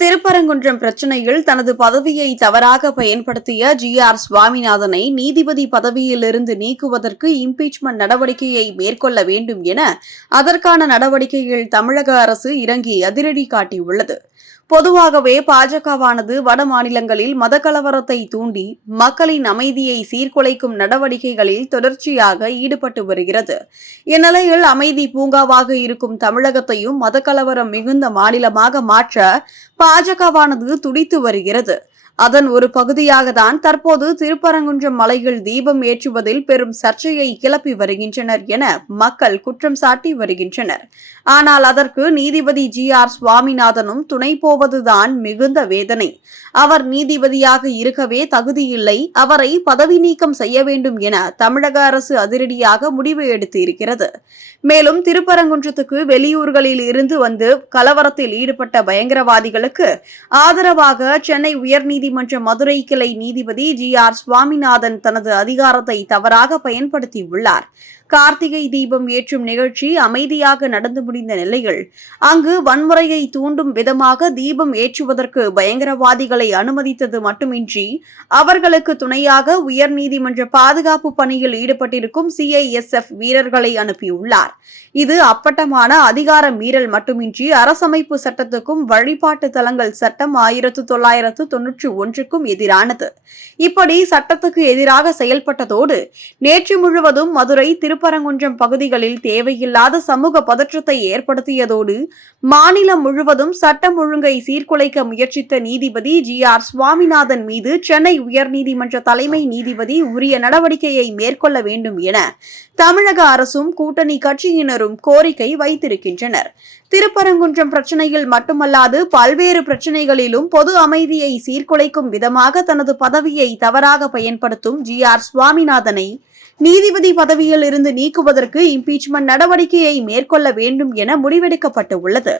திருப்பரங்குன்றம் பிரச்சினையில் தனது பதவியை தவறாக பயன்படுத்திய ஜி.ஆர். சுவாமிநாதனை நீதிபதி பதவியிலிருந்து நீக்குவதற்கு இம்பீச்மென்ட் நடவடிக்கையை மேற்கொள்ள வேண்டும் என அதற்கான நடவடிக்கையில் தமிழக அரசு இறங்கி அதிரடி காட்டியுள்ளது. பொதுவாகவே பாஜகவானது வட மாநிலங்களில் மதக்கலவரத்தை தூண்டி மக்களின் அமைதியை சீர்குலைக்கும் நடவடிக்கைகளில் தொடர்ச்சியாக ஈடுபட்டு வருகிறது. இந்நிலையில் அமைதி பூங்காவாக இருக்கும் தமிழகத்தையும் மதக்கலவரம் மிகுந்த மாநிலமாக மாற்ற பாஜகவானது துடித்து வருகிறது. அதன் ஒரு பகுதியாகத்தான் தற்போது திருப்பரங்குன்றம் மலையில் தீபம் ஏற்றுவதில் பெரும் சர்ச்சையை கிளப்பி வருகின்றனர் என மக்கள் குற்றம் சாட்டி வருகின்றனர். ஆனால் அதற்கு நீதிபதி ஜி.ஆர். சுவாமிநாதனும் துணை போவதுதான் மிகுந்த வேதனை. அவர் நீதிபதியாக இருக்கவே தகுதியில்லை, அவரை பதவி நீக்கம் செய்ய வேண்டும் என தமிழக அரசு அதிரடியாக முடிவு எடுத்து இருக்கிறது. மேலும் திருப்பரங்குன்றத்துக்கு வெளியூர்களில் இருந்து வந்து கலவரத்தில் ஈடுபட்ட பயங்கரவாதிகளுக்கு ஆதரவாக சென்னை உயர்நீதிமன்ற மதுரை கிளை நீதிபதி ஜி.ஆர். சுவாமிநாதன் தனது அதிகாரத்தை தவறாக பயன்படுத்தியுள்ளார். கார்த்திகை தீபம் ஏற்றும் நிகழ்ச்சி அமைதியாக நடந்து முடிந்த நிலையில் அங்கு வன்முறையை தூண்டும் விதமாக தீபம் ஏற்றுவதற்கு பயங்கரவாதிகளை அனுமதித்தது மட்டுமின்றி அவர்களுக்கு துணையாக உயர்நீதிமன்ற பாதுகாப்பு பணியில் ஈடுபட்டிருக்கும் CISF வீரர்களை அனுப்பியுள்ளார். இது அப்பட்டமான அதிகார மீறல் மட்டுமின்றி அரசமைப்பு சட்டத்துக்கும் வழிபாட்டு தலங்கள் சட்டம் 1991க்கும் எதிரானது. இப்படி சட்டத்துக்கு எதிராக செயல்பட்டதோடு நேற்று முழுவதும் மதுரை திருப்பரங்குன்றம் பகுதிகளில் தேவையில்லாத சமூக பதற்றத்தை ஏற்படுத்தியதோடு மாநிலம் முழுவதும் சட்டம் ஒழுங்கை சீர்குலைக்க முயற்சித்த நீதிபதி ஜி.ஆர். சுவாமிநாதன் மீது சென்னை உயர்நீதிமன்ற தலைமை நீதிபதி உரிய நடவடிக்கையை மேற்கொள்ள வேண்டும் என தமிழக அரசும் கூட்டணி கட்சியினரும் கோரிக்கை வைத்திருக்கின்றனர். திருப்பரங்குன்றம் பிரச்சினையில் மட்டுமல்லாது பல்வேறு பிரச்சினைகளிலும் பொது அமைதியை சீர்குலைக்கும் விதமாக தனது பதவியை தவறாக பயன்படுத்தும் ஜி.ஆர். சுவாமிநாதனை நீதிபதி பதவியில் இருந்து நீக்குவதற்கு இம்பீச்மென்ட் நடவடிக்கையை மேற்கொள்ள வேண்டும் என முடிவெடுக்கப்பட்டுள்ளது.